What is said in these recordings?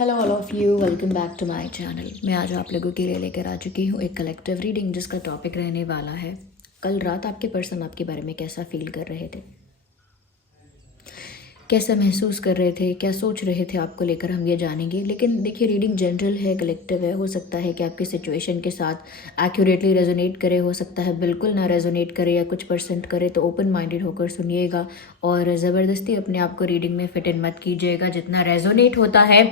Hello all of you, welcome back to my channel. मैं आज आप लोगों के लिए लेकर आ चुकी हूँ एक कलेक्टिव रीडिंग जिसका टॉपिक रहने वाला है कल रात आपके पर्सन आपके बारे में कैसा फील कर रहे थे, कैसा महसूस कर रहे थे, क्या सोच रहे थे आपको लेकर, हम ये जानेंगे। लेकिन देखिए, रीडिंग जनरल है, कलेक्टिव है। हो सकता है कि आपकी सिचुएशन के साथ एक्यूरेटली रेजोनेट करे, हो सकता है बिल्कुल ना रेजोनेट करे या कुछ परसेंट करे। तो ओपन माइंडेड होकर सुनिएगा और ज़बरदस्ती अपने आप को रीडिंग में फिट इन मत कीजिएगा। जितना रेजोनेट होता है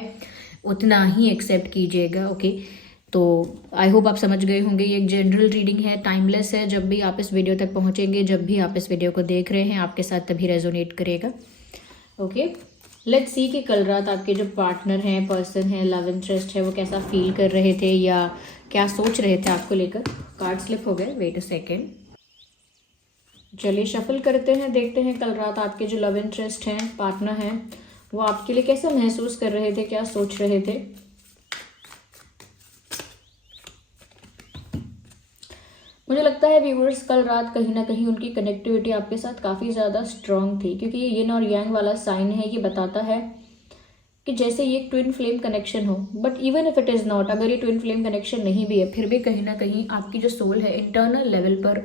उतना ही एक्सेप्ट कीजिएगा। ओके, तो आई होप आप समझ गए होंगे। ये एक जनरल रीडिंग है, टाइमलेस है। जब भी आप इस वीडियो तक पहुंचेंगे, जब भी आप इस वीडियो को देख रहे हैं, आपके साथ तभी रेजोनेट करेगा। ओके, लेट्स सी कि कल रात आपके जो पार्टनर हैं, पर्सन है, लव इंटरेस्ट है, वो कैसा फील कर रहे थे या क्या सोच रहे थे आपको लेकर। कार्ड स्लिप हो गए, वेट अ सेकेंड। चलिए शफल करते हैं, देखते हैं कल रात आपके जो लव इंटरेस्ट हैं, पार्टनर हैं, वो आपके लिए कैसा महसूस कर रहे थे, क्या सोच रहे थे। मुझे लगता है व्यूअर्स, कल रात कहीं ना कहीं उनकी कनेक्टिविटी आपके साथ काफ़ी ज़्यादा स्ट्रांग थी, क्योंकि ये यिन और यांग वाला साइन है। ये बताता है कि जैसे ये एक ट्विन फ्लेम कनेक्शन हो, but even if it is not, अगर ये ट्विन फ्लेम कनेक्शन नहीं भी है, फिर भी कहीं ना कहीं आपकी जो सोल है इंटरनल लेवल पर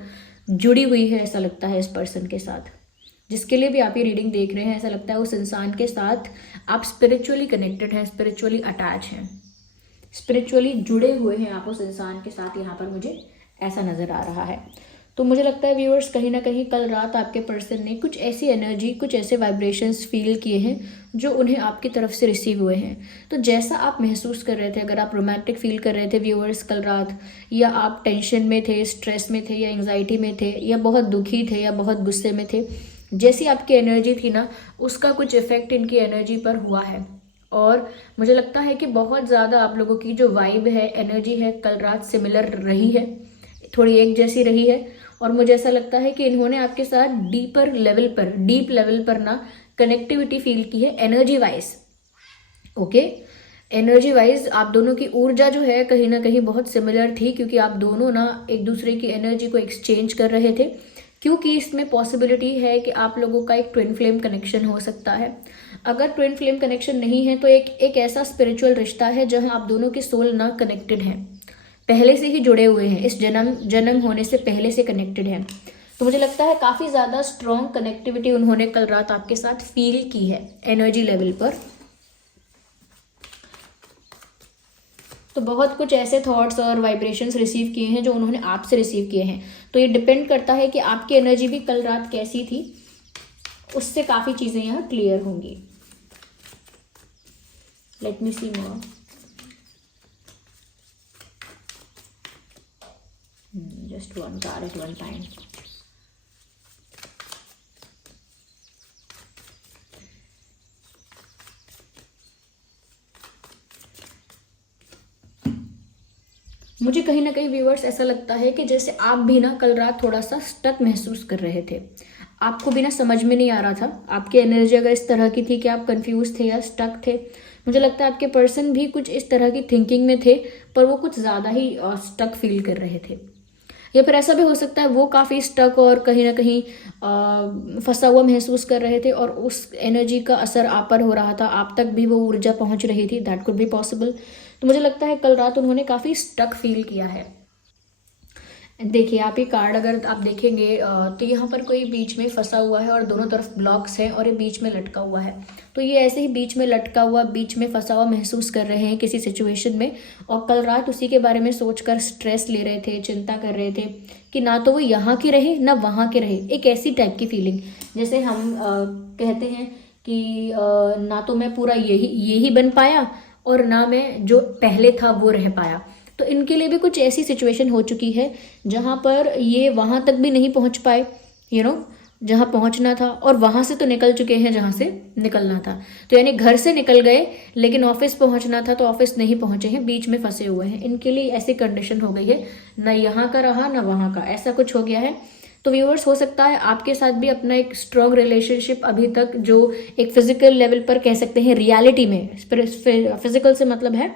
जुड़ी हुई है, ऐसा लगता है इस पर्सन के साथ। जिसके लिए भी आप ये रीडिंग देख रहे हैं, ऐसा लगता है उस इंसान के साथ आप स्पिरिचुअली कनेक्टेड हैं, स्पिरिचुअली अटैच हैं, स्पिरिचुअली जुड़े हुए हैं आप उस इंसान के साथ। यहाँ पर मुझे ऐसा नज़र आ रहा है। तो मुझे लगता है व्यूअर्स, कहीं ना कहीं कल रात आपके पर्सन ने कुछ ऐसी एनर्जी, कुछ ऐसे वाइब्रेशंस फील किए हैं जो उन्हें आपकी तरफ से रिसीव हुए हैं। तो जैसा आप महसूस कर रहे थे, अगर आप रोमांटिक फील कर रहे थे व्यूअर्स कल रात, या आप टेंशन में थे, स्ट्रेस में थे, या एंग्जाइटी में थे, या बहुत दुखी थे, या बहुत गुस्से में थे, जैसी आपकी एनर्जी थी ना, उसका कुछ इफेक्ट इनकी एनर्जी पर हुआ है। और मुझे लगता है कि बहुत ज़्यादा आप लोगों की जो वाइब है, एनर्जी है, कल रात सिमिलर रही है, थोड़ी एक जैसी रही है। और मुझे ऐसा लगता है कि इन्होंने आपके साथ डीप लेवल पर ना कनेक्टिविटी फील की है energy wise. Okay, energy wise आप दोनों की ऊर्जा जो है कहीं ना कहीं बहुत सिमिलर थी, क्योंकि आप दोनों ना एक दूसरे की एनर्जी को एक्सचेंज कर रहे थे। क्योंकि इसमें पॉसिबिलिटी है कि आप लोगों का एक ट्विन फ्लेम कनेक्शन हो सकता है। अगर ट्विन फ्लेम कनेक्शन नहीं है तो एक ऐसा स्पिरिचुअल रिश्ता है जहां आप दोनों की सोल ना कनेक्टेड हैं, पहले से ही जुड़े हुए हैं, इस जन्म होने से पहले से कनेक्टेड हैं। तो मुझे लगता है काफ़ी ज़्यादा स्ट्रॉन्ग कनेक्टिविटी उन्होंने कल रात आपके साथ फील की है एनर्जी लेवल पर। तो बहुत कुछ ऐसे थॉट्स और वाइब्रेशंस रिसीव किए हैं जो उन्होंने आपसे रिसीव किए हैं। तो ये डिपेंड करता है कि आपकी एनर्जी भी कल रात कैसी थी, उससे काफ़ी चीज़ें यहाँ क्लियर होंगी। Let me C more. Just one card at one time. मुझे कहीं ना कहीं व्यूअर्स ऐसा लगता है कि जैसे आप भी ना कल रात थोड़ा सा स्टक महसूस कर रहे थे, आपको भी ना समझ में नहीं आ रहा था। आपकी एनर्जी अगर इस तरह की थी कि आप कंफ्यूज थे या स्टक थे, मुझे लगता है आपके पर्सन भी कुछ इस तरह की थिंकिंग में थे, पर वो कुछ ज़्यादा ही स्टक फील कर रहे थे। या फिर ऐसा भी हो सकता है वो काफ़ी स्टक और कहीं ना कहीं फंसा हुआ महसूस कर रहे थे और उस एनर्जी का असर आप पर हो रहा था, आप तक भी वो ऊर्जा पहुंच रही थी। That could be possible. तो मुझे लगता है कल रात उन्होंने काफ़ी स्टक फील किया है। देखिए, आप ये कार्ड अगर आप देखेंगे तो यहाँ पर कोई बीच में फंसा हुआ है और दोनों तरफ ब्लॉक्स हैं और ये बीच में लटका हुआ है। तो ये ऐसे ही बीच में लटका हुआ, बीच में फंसा हुआ महसूस कर रहे हैं किसी सिचुएशन में, और कल रात उसी के बारे में सोचकर स्ट्रेस ले रहे थे, चिंता कर रहे थे कि ना तो वो यहाँ के रहे ना वहाँ के रहे। एक ऐसी टाइप की फीलिंग, जैसे हम कहते हैं कि ना तो मैं पूरा यही बन पाया और ना मैं जो पहले था वो रह पाया। तो इनके लिए भी कुछ ऐसी सिचुएशन हो चुकी है जहाँ पर ये वहाँ तक भी नहीं पहुँच पाए, जहाँ पहुँचना था, और वहाँ से तो निकल चुके हैं जहाँ से निकलना था। तो यानी घर से निकल गए लेकिन ऑफिस पहुँचना था तो ऑफिस नहीं पहुँचे हैं, बीच में फंसे हुए हैं। इनके लिए ऐसी कंडीशन हो गई है, ना यहाँ का रहा ना वहाँ का, ऐसा कुछ हो गया है। तो व्यूअर्स, हो सकता है आपके साथ भी अपना एक स्ट्रॉन्ग रिलेशनशिप अभी तक, जो एक फिजिकल लेवल पर कह सकते हैं, रियलिटी में, फिजिकल से मतलब है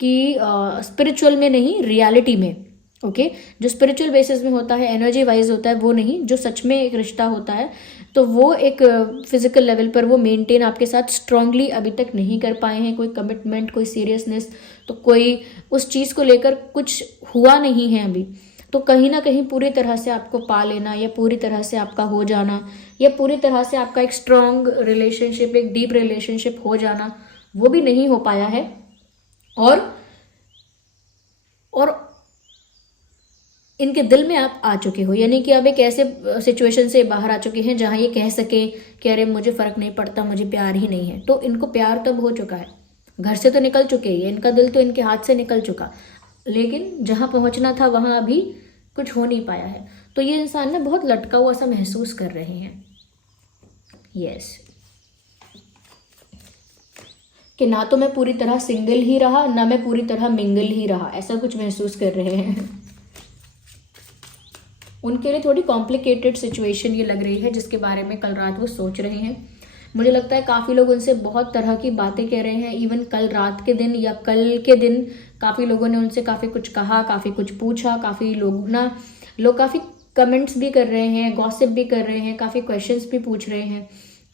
कि स्पिरिचुअल में नहीं, रियलिटी में। ओके, जो स्पिरिचुअल बेसिस में होता है, एनर्जी वाइज होता है, वो नहीं, जो सच में एक रिश्ता होता है, तो वो एक फिजिकल लेवल पर वो मेंटेन आपके साथ स्ट्रांगली अभी तक नहीं कर पाए हैं, कोई कमिटमेंट, कोई सीरियसनेस, तो कोई उस चीज़ को लेकर कुछ हुआ नहीं है अभी। तो कहीं ना कहीं पूरी तरह से आपको पा लेना, या पूरी तरह से आपका हो जाना, या पूरी तरह से आपका एक स्ट्रॉन्ग रिलेशनशिप, एक डीप रिलेशनशिप हो जाना, वो भी नहीं हो पाया है। और इनके दिल में आप आ चुके हो, यानी कि अब एक ऐसे सिचुएशन से बाहर आ चुके हैं जहां ये कह सके कि अरे मुझे फर्क नहीं पड़ता, मुझे प्यार ही नहीं है। तो इनको प्यार तब हो चुका है, घर से तो निकल चुके हैं, इनका दिल तो इनके हाथ से निकल चुका, लेकिन जहां पहुंचना था वहां अभी कुछ हो नहीं पाया है। तो ये इंसान ना बहुत लटका हुआ सा महसूस कर रहे हैं। यस, कि ना तो मैं पूरी तरह सिंगल ही रहा, ना मैं पूरी तरह मिंगल ही रहा, ऐसा कुछ महसूस कर रहे हैं। उनके लिए थोड़ी कॉम्प्लिकेटेड सिचुएशन ये लग रही है, जिसके बारे में कल रात वो सोच रहे हैं। मुझे लगता है काफ़ी लोग उनसे बहुत तरह की बातें कह रहे हैं। इवन कल रात के दिन या कल के दिन काफ़ी लोगों ने उनसे काफ़ी कुछ कहा, काफ़ी कुछ पूछा, काफ़ी लोग काफ़ी कमेंट्स भी कर रहे हैं, गॉसिप भी कर रहे हैं, काफ़ी क्वेश्चंस भी पूछ रहे हैं।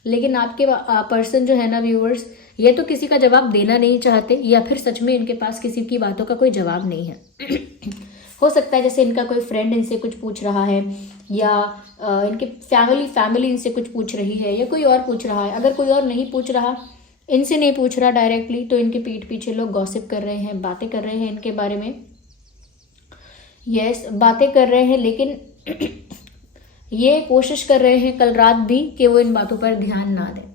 लेकिन आपके पर्सन जो है ना व्यूअर्स, ये तो किसी का जवाब देना नहीं चाहते, या फिर सच में इनके पास किसी की बातों का कोई जवाब नहीं है। हो सकता है जैसे इनका कोई फ्रेंड इनसे कुछ पूछ रहा है, या इनके फैमिली इनसे कुछ पूछ रही है, या कोई और पूछ रहा है। अगर कोई और नहीं पूछ रहा, इनसे नहीं पूछ रहा डायरेक्टली, तो इनके पीठ पीछे लोग गॉसिप कर रहे हैं, बातें कर रहे हैं इनके बारे में। यस, बातें कर रहे हैं, लेकिन ये कोशिश कर रहे हैं कल रात भी कि वो इन बातों पर ध्यान ना दें।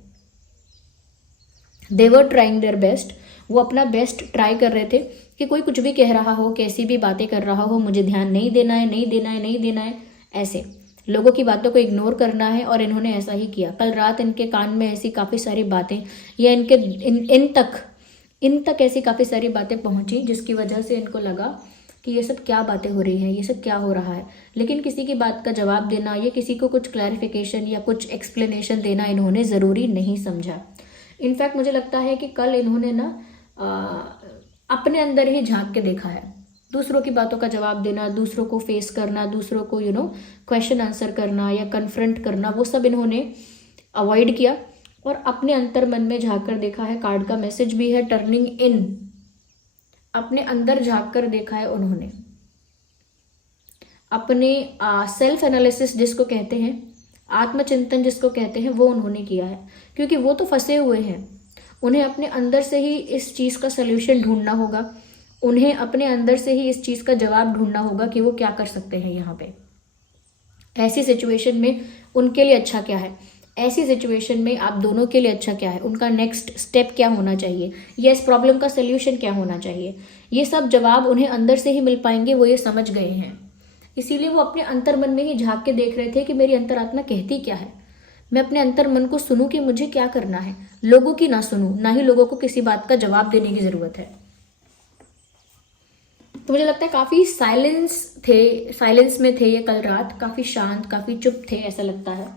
दे वर ट्राइंग देयर बेस्ट, वो अपना बेस्ट ट्राई कर रहे थे कि कोई कुछ भी कह रहा हो, कैसी भी बातें कर रहा हो, मुझे ध्यान नहीं देना है, नहीं देना है, नहीं देना है, ऐसे लोगों की बातों को इग्नोर करना है। और इन्होंने ऐसा ही किया। कल रात इनके कान में ऐसी काफ़ी सारी बातें, या इन तक ऐसी काफ़ी सारी बातें पहुंची, जिसकी वजह से इनको लगा कि ये सब क्या बातें हो रही हैं, ये सब क्या हो रहा है। लेकिन किसी की बात का जवाब देना, या किसी को कुछ क्लैरिफिकेशन या कुछ एक्सप्लेनेशन देना इन्होंने ज़रूरी नहीं समझा। इनफैक्ट मुझे लगता है कि कल इन्होंने ना अपने अंदर ही झांक के देखा है। दूसरों की बातों का जवाब देना, दूसरों को फेस करना, दूसरों को क्वेश्चन आंसर करना या कन्फ्रंट करना, वो सब इन्होंने अवॉइड किया और अपने अंतर मन में झांक कर देखा है। कार्ड का मैसेज भी है टर्निंग इन, अपने अंदर झांक कर देखा है उन्होंने। अपने सेल्फ एनालिसिस जिसको कहते हैं, आत्मचिंतन जिसको कहते हैं, वो उन्होंने किया है। क्योंकि वो तो फंसे हुए हैं, उन्हें अपने अंदर से ही इस चीज़ का सल्यूशन ढूंढना होगा, उन्हें अपने अंदर से ही इस चीज़ का जवाब ढूंढना होगा कि वो क्या कर सकते हैं यहाँ पे। ऐसी सिचुएशन में उनके लिए अच्छा क्या है, ऐसी सिचुएशन में आप दोनों के लिए अच्छा क्या है, उनका नेक्स्ट स्टेप क्या होना चाहिए, या इस प्रॉब्लम का सल्यूशन क्या होना चाहिए, ये सब जवाब उन्हें अंदर से ही मिल पाएंगे। वो ये समझ गए हैं, इसीलिए वो अपने अंतर मन में ही झांक के देख रहे थे कि मेरी अंतरात्मा कहती क्या है। मैं अपने अंतर मन को सुनूं कि मुझे क्या करना है, लोगों की ना सुनूं, ना ही लोगों को किसी बात का जवाब देने की जरूरत है। तो मुझे लगता है काफी साइलेंस में थे ये कल रात, काफी शांत, काफी चुप थे, ऐसा लगता है।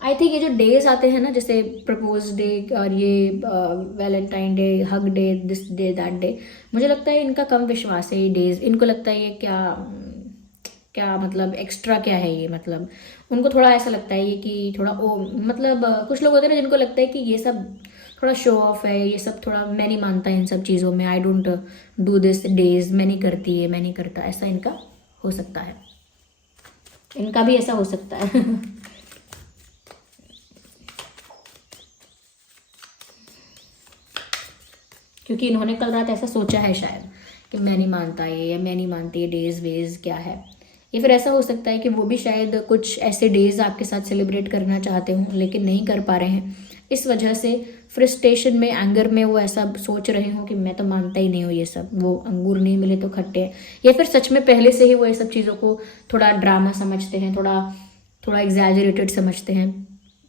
आई थिंक ये जो डेज आते हैं ना, जैसे प्रपोज डे और ये Valentine day, hug day, this day, that day, मुझे लगता है इनका कम विश्वास है ये डेज। इनको लगता है ये क्या मतलब एक्स्ट्रा क्या है ये, मतलब उनको थोड़ा ऐसा लगता है ये कि थोड़ा मतलब कुछ लोग होते हैं ना जिनको लगता है कि ये सब थोड़ा शो ऑफ है, ये सब थोड़ा, मैं नहीं मानता इन सब चीज़ों में, I don't do this days, मैं नहीं करती है, मैं नहीं करता, ऐसा इनका हो सकता है, इनका भी ऐसा हो सकता है। क्योंकि इन्होंने कल रात ऐसा सोचा है शायद कि मैं नहीं मानता ये, या मैं नहीं मानती ये डेज वेज क्या है। या फिर ऐसा हो सकता है कि वो भी शायद कुछ ऐसे डेज आपके साथ सेलिब्रेट करना चाहते हों, लेकिन नहीं कर पा रहे हैं। इस वजह से फ्रस्ट्रेशन में, एंगर में वो ऐसा सोच रहे हों कि मैं तो मानता ही नहीं हूँ ये सब, वो अंगूर नहीं मिले तो खट्टे हैं। या फिर सच में पहले से ही वो ये सब चीज़ों को थोड़ा ड्रामा समझते हैं, थोड़ा एग्जैजरेटेड समझते हैं,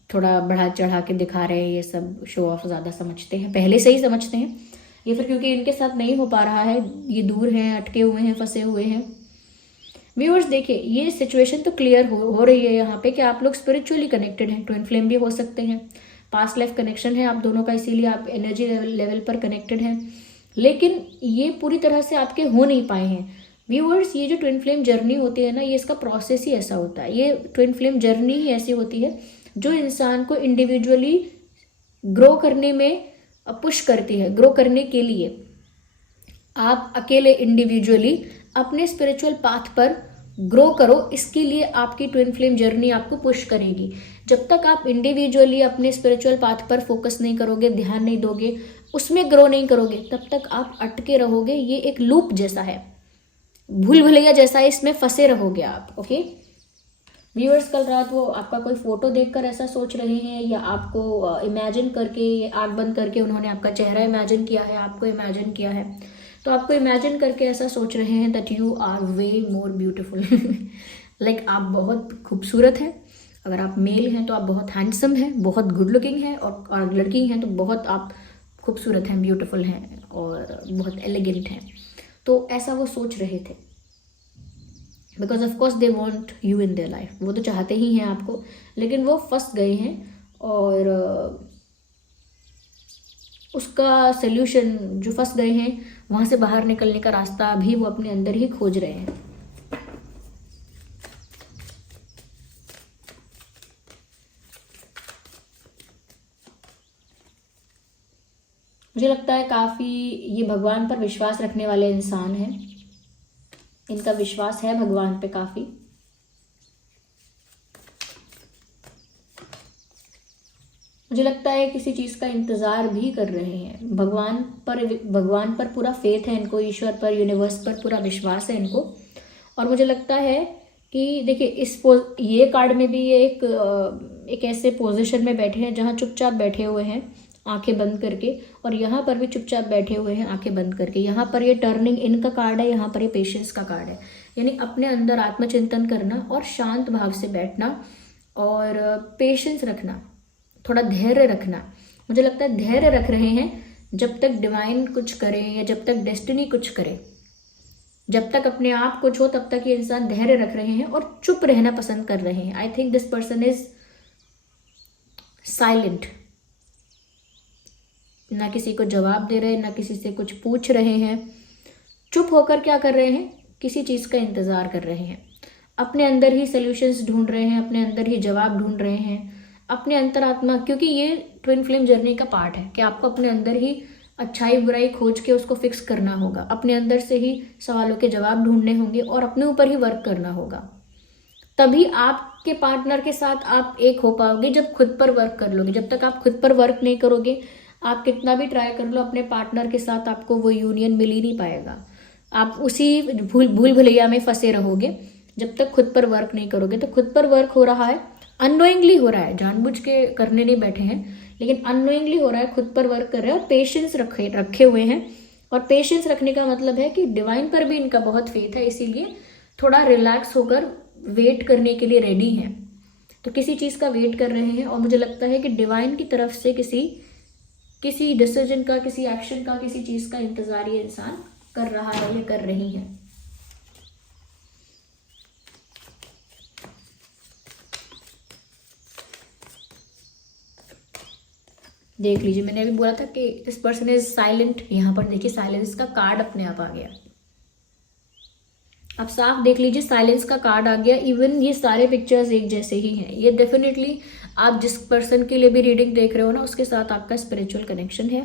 थोड़ा बढ़ा चढ़ा के दिखा रहे हैं, ये सब शो ऑफ ज़्यादा समझते हैं, पहले से ही समझते हैं। या फिर क्योंकि इनके साथ नहीं हो पा रहा है, ये दूर हैं, अटके हुए हैं, फंसे हुए हैं। व्यूअर्स देखिए, ये सिचुएशन तो क्लियर हो रही है यहाँ पे कि आप लोग स्पिरिचुअली कनेक्टेड हैं, ट्विन फ्लेम भी हो सकते हैं, पास्ट लाइफ कनेक्शन है आप दोनों का, इसीलिए आप एनर्जी लेवल पर कनेक्टेड हैं। लेकिन ये पूरी तरह से आपके हो नहीं पाए हैं। व्यूअर्स, ये जो ट्विन फ्लेम जर्नी होती है ना, ये इसका प्रोसेस ही ऐसा होता है, ये ट्विन फ्लेम जर्नी ही ऐसी होती है जो इंसान को इंडिविजुअली ग्रो करने में पुश करती है। ग्रो करने के लिए आप अकेले इंडिविजुअली अपने स्पिरिचुअल पाथ पर ग्रो करो, इसके लिए आपकी ट्विन फ्लेम जर्नी आपको पुश करेगी। जब तक आप इंडिविजुअली अपने स्पिरिचुअल पाथ पर फोकस नहीं करोगे, ध्यान नहीं दोगे, उसमें ग्रो नहीं करोगे, तब तक आप अटके रहोगे। ये एक लूप जैसा है, भूल भुलैया जैसा है, इसमें फंसे रहोगे आप। ओके व्यूअर्स, कल रात वो आपका कोई फोटो देखकर ऐसा सोच रहे हैं, या आपको इमेजिन करके, आंख बंद करके उन्होंने आपका चेहरा इमेजिन किया है, आपको इमेजिन किया है, तो आपको इमेजिन करके ऐसा सोच रहे हैं that you are way more beautiful. Like आप बहुत खूबसूरत हैं। अगर आप मेल हैं तो आप बहुत हैंडसम हैं, बहुत गुड लुकिंग हैं, और लड़की हैं तो बहुत आप खूबसूरत हैं, ब्यूटीफुल हैं और बहुत एलिगेंट हैं। तो ऐसा वो सोच रहे थे, because of course they want you in their life. वो तो चाहते ही हैं आपको, लेकिन वो फंस गए हैं, और उसका सल्यूशन, जो फंस गए हैं वहाँ से बाहर निकलने का रास्ता अभी वो अपने अंदर ही खोज रहे हैं। मुझे लगता है काफ़ी ये भगवान पर विश्वास रखने वाले इंसान हैं, इनका विश्वास है भगवान पे काफ़ी। मुझे लगता है किसी चीज़ का इंतज़ार भी कर रहे हैं। भगवान पर पूरा फेथ है इनको, ईश्वर पर, यूनिवर्स पर पूरा विश्वास है इनको। और मुझे लगता है कि देखिए ये कार्ड में भी ये एक ऐसे पोजीशन में बैठे हैं जहाँ चुपचाप बैठे हुए हैं आंखें बंद करके, और यहाँ पर भी चुपचाप बैठे हुए हैं आंखें बंद करके। यहाँ पर ये टर्निंग इन का कार्ड है, यहाँ पर ये पेशेंस का कार्ड है, यानी अपने अंदर आत्मचिंतन करना और शांत भाव से बैठना और पेशेंस रखना, थोड़ा धैर्य रखना। मुझे लगता है धैर्य रख रहे हैं जब तक डिवाइन कुछ करे, या जब तक डेस्टिनी कुछ करे, जब तक अपने आप कुछ हो तब तक ये इंसान धैर्य रख रहे हैं और चुप रहना पसंद कर रहे हैं। I think this person is silent, ना किसी को जवाब दे रहे हैं, ना किसी से कुछ पूछ रहे हैं। चुप होकर क्या कर रहे हैं, किसी चीज़ का इंतज़ार कर रहे हैं, अपने अंदर ही सॉल्यूशंस ढूंढ रहे हैं, अपने अंदर ही जवाब ढूंढ रहे हैं, अपने अंतरात्मा। क्योंकि ये ट्विन फ्लेम जर्नी का पार्ट है कि आपको अपने अंदर ही अच्छाई बुराई खोज के उसको फिक्स करना होगा, अपने अंदर से ही सवालों के जवाब ढूंढने होंगे और अपने ऊपर ही वर्क करना होगा। तभी आपके पार्टनर के साथ आप एक हो पाओगे जब खुद पर वर्क कर लोगे। जब तक आप खुद पर वर्क नहीं करोगे, आप कितना भी ट्राई कर लो अपने पार्टनर के साथ, आपको वो यूनियन मिल ही नहीं पाएगा। आप उसी भूल भुलैया में फंसे रहोगे जब तक खुद पर वर्क नहीं करोगे। तो खुद पर वर्क हो रहा है, अननोइंगली हो रहा है, जानबूझ के करने नहीं बैठे हैं, लेकिन अननोइंगली हो रहा है, खुद पर वर्क कर रहे हैं और पेशेंस रखे हुए हैं। और पेशेंस रखने का मतलब है कि डिवाइन पर भी इनका बहुत फेथ है, इसीलिए थोड़ा रिलैक्स होकर वेट करने के लिए रेडी हैं। तो किसी चीज़ का वेट कर रहे हैं, और मुझे लगता है कि डिवाइन की तरफ से किसी डिसीजन का, किसी एक्शन का, किसी चीज़ का इंतजार ये इंसान कर रहा है या कर रही है। देख लीजिए, मैंने अभी बोला था कि दिस पर्सन इज साइलेंट। यहाँ पर देखिए साइलेंस का कार्ड अपने आप आ गया। आप साफ देख लीजिए, साइलेंस का कार्ड आ गया। इवन ये सारे पिक्चर्स एक जैसे ही हैं। ये डेफिनेटली आप जिस पर्सन के लिए भी रीडिंग देख रहे हो ना, उसके साथ आपका स्पिरिचुअल कनेक्शन है,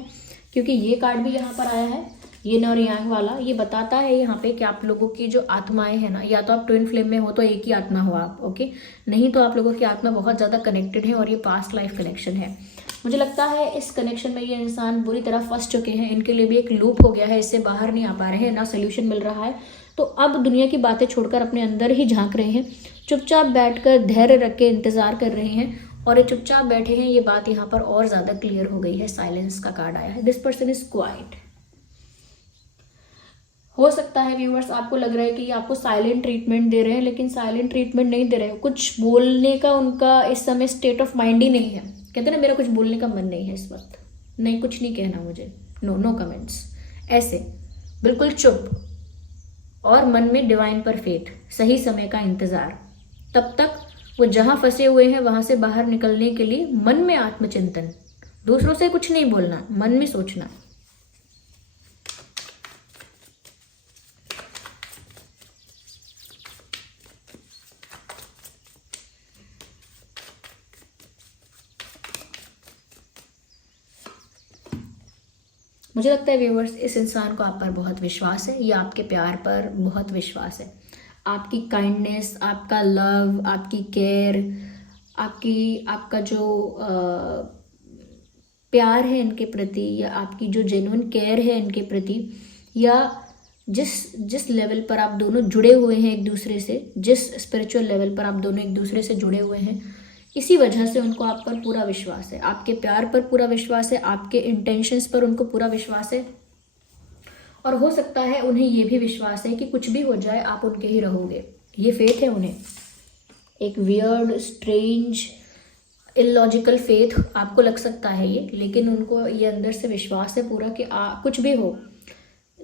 क्योंकि ये कार्ड भी यहाँ पर आया है, यिन और यांग वाला। ये बताता है यहाँ पे कि आप लोगों की जो आत्माएं हैं ना, या तो आप ट्विन फ्लेम में हो तो एक ही आत्मा हो आप, ओके, नहीं तो आप लोगों की आत्मा बहुत ज़्यादा कनेक्टेड है और ये पास्ट लाइफ कनेक्शन है। मुझे लगता है इस कनेक्शन में ये इंसान बुरी तरह फंस चुके हैं, इनके लिए भी एक लूप हो गया है, इससे बाहर नहीं आ पा रहे हैं, ना सोल्यूशन मिल रहा है। तो अब दुनिया की बातें छोड़कर अपने अंदर ही झांक रहे हैं, चुपचाप बैठकर धैर्य रख के इंतजार कर रहे हैं, और ये चुपचाप बैठे हैं। ये बात यहाँ पर और ज़्यादा क्लियर हो गई है। साइलेंस का कार्ड आया है। This person is quite. हो सकता है व्यूअर्स आपको लग रहा है कि आपको साइलेंट ट्रीटमेंट दे रहे हैं, लेकिन साइलेंट ट्रीटमेंट नहीं दे रहे हैं। कुछ बोलने का उनका इस समय स्टेट ऑफ माइंड ही नहीं है। कहते हैं ना, मेरा कुछ बोलने का मन नहीं है इस वक्त, नहीं कुछ नहीं कहना मुझे, नो कमेंट्स, ऐसे बिल्कुल चुप, और मन में डिवाइन पर फेथ, सही समय का इंतजार। तब तक वो जहां फंसे हुए हैं वहां से बाहर निकलने के लिए मन में आत्मचिंतन, दूसरों से कुछ नहीं बोलना, मन में सोचना। मुझे लगता है व्यूअर्स, इस इंसान को आप पर बहुत विश्वास है, या आपके प्यार पर बहुत विश्वास है। आपकी काइंडनेस, आपका लव, आपकी केयर, आपका जो प्यार है इनके प्रति, या आपकी जो जेन्युइन केयर है इनके प्रति, या जिस जिस लेवल पर आप दोनों जुड़े हुए हैं एक दूसरे से, जिस स्पिरिचुअल लेवल पर आप दोनों एक दूसरे से जुड़े हुए हैं, इसी वजह से उनको आप पर पूरा विश्वास है। आपके प्यार पर पूरा विश्वास है, आपके इंटेंशंस पर उनको पूरा विश्वास है, और हो सकता है उन्हें ये भी विश्वास है कि कुछ भी हो जाए आप उनके ही रहोगे। ये फेथ है उन्हें, एक वियर्ड, स्ट्रेंज, इलॉजिकल फेथ आपको लग सकता है ये, लेकिन उनको ये अंदर से विश्वास है पूरा कि कुछ भी हो,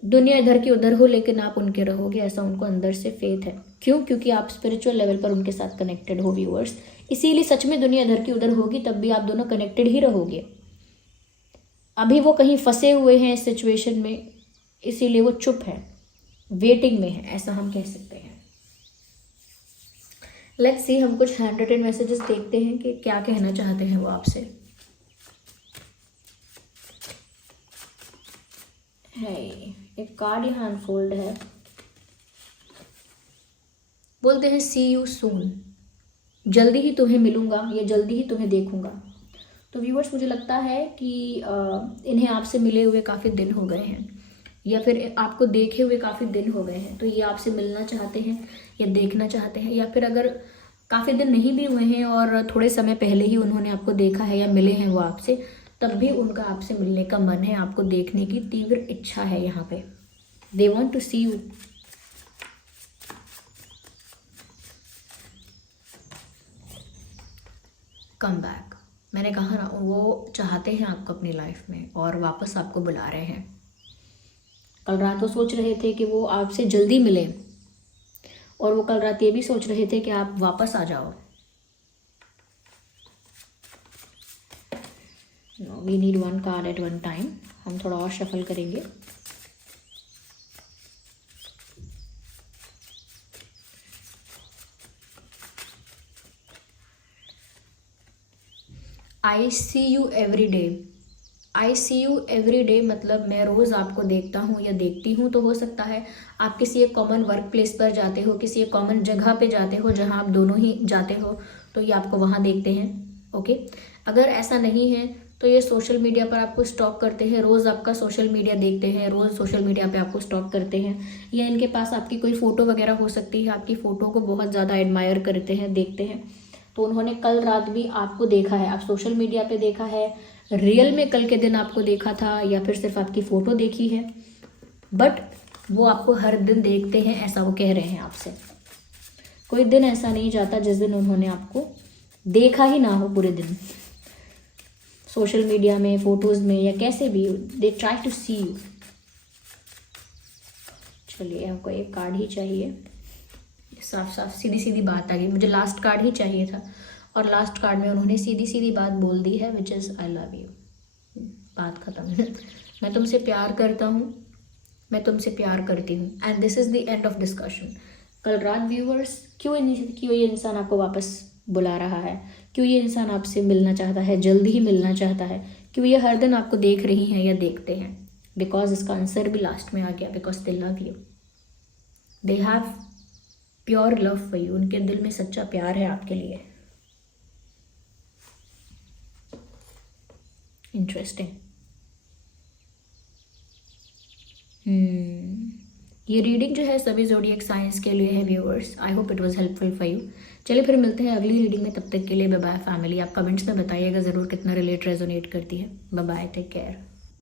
दुनिया इधर की उधर हो, लेकिन आप उनके रहोगे, ऐसा उनको अंदर से फेथ है। क्यों? क्योंकि आप स्पिरिचुअल लेवल पर उनके साथ कनेक्टेड हो व्यूअर्स। इसीलिए सच में दुनिया इधर की उधर होगी तब भी आप दोनों कनेक्टेड ही रहोगे। अभी वो कहीं फंसे हुए हैं इस सिचुएशन में, इसीलिए वो चुप है, वेटिंग में है, ऐसा हम कह सकते हैं। लेट्स सी, हम कुछ हैंड रिटन मैसेजेस देखते हैं कि क्या कहना चाहते हैं वो आपसे। है एक कार्ड यहाँ अनफोल्ड है, बोलते हैं सी यू सून, जल्दी ही तुम्हें मिलूंगा या जल्दी ही तुम्हें देखूंगा। तो व्यूअर्स, मुझे लगता है कि इन्हें आपसे मिले हुए काफ़ी दिन हो गए हैं, या फिर आपको देखे हुए काफ़ी दिन हो गए हैं, तो ये आपसे मिलना चाहते हैं या देखना चाहते हैं, या फिर अगर काफ़ी दिन नहीं भी हुए हैं और थोड़े समय पहले ही उन्होंने आपको देखा है या मिले हैं वो आपसे, तब भी उनका आपसे मिलने का मन है, आपको देखने की तीव्र इच्छा है। यहाँ पे they want to see you. Come back, मैंने कहा ना, वो चाहते हैं आपको अपनी लाइफ में और वापस आपको बुला रहे हैं। कल रात वो सोच रहे थे कि वो आपसे जल्दी मिले, और वो कल रात ये भी सोच रहे थे कि आप वापस आ जाओ। We need one card at one time. हम थोड़ा और शफल करेंगे। I see you every day. I see you every day मतलब मैं रोज़ आपको देखता हूँ या देखती हूँ। तो हो सकता है आप किसी एक कॉमन वर्क प्लेस पर जाते हो, किसी एक कॉमन जगह पे जाते हो जहाँ आप दोनों ही जाते हो, तो ये आपको वहाँ देखते हैं। ओके, अगर ऐसा नहीं है तो ये सोशल मीडिया पर आपको स्टॉक करते हैं, रोज़ आपका सोशल मीडिया देखते हैं, रोज़ सोशल मीडिया पे आपको स्टॉक करते हैं, या इनके पास आपकी कोई फ़ोटो वगैरह हो सकती है, आपकी फ़ोटो को बहुत ज़्यादा एडमायर करते हैं, देखते हैं। तो उन्होंने कल रात भी आपको देखा है, आप सोशल मीडिया पे देखा है, रियल में कल के दिन आपको देखा था, या फिर सिर्फ आपकी फ़ोटो देखी है, बट वो आपको हर दिन देखते हैं, ऐसा वो कह रहे हैं आपसे। कोई दिन ऐसा नहीं जाता जिस दिन उन्होंने आपको देखा ही ना हो पूरे दिन, सोशल मीडिया में, फोटोज़ में, या कैसे भी। They try to see you. चलिए, हमको एक कार्ड ही चाहिए। साफ साफ सीधी सीधी बात आ गई, मुझे लास्ट कार्ड ही चाहिए था, और लास्ट कार्ड में उन्होंने सीधी सीधी बात बोल दी है, which is I love you. बात ख़त्म। मैं तुमसे प्यार करता हूँ, मैं तुमसे प्यार करती हूँ, and this is the end of discussion. कल रात व्यूअर्स, क्यों ये इंसान आपको वापस बुला रहा है, क्यों ये इंसान आपसे मिलना चाहता है, जल्दी ही मिलना चाहता है, क्यों ये हर दिन आपको देख रही हैं या देखते हैं? बिकॉज इसका आंसर भी लास्ट में आ गया, because they love you, they have pure love for you. उनके दिल में सच्चा प्यार है आपके लिए। इंटरेस्टिंग। ये रीडिंग जो है सभी ज़ोडिएक साइंस के लिए है viewers. I hope it was helpful for you. चलिए फिर मिलते हैं अगली रीडिंग में, तब तक के लिए बाय बाय फैमिली। आप कमेंट्स में बताइएगा ज़रूर कितना रिलेट रेजोनेट करती है। Bye bye, take care.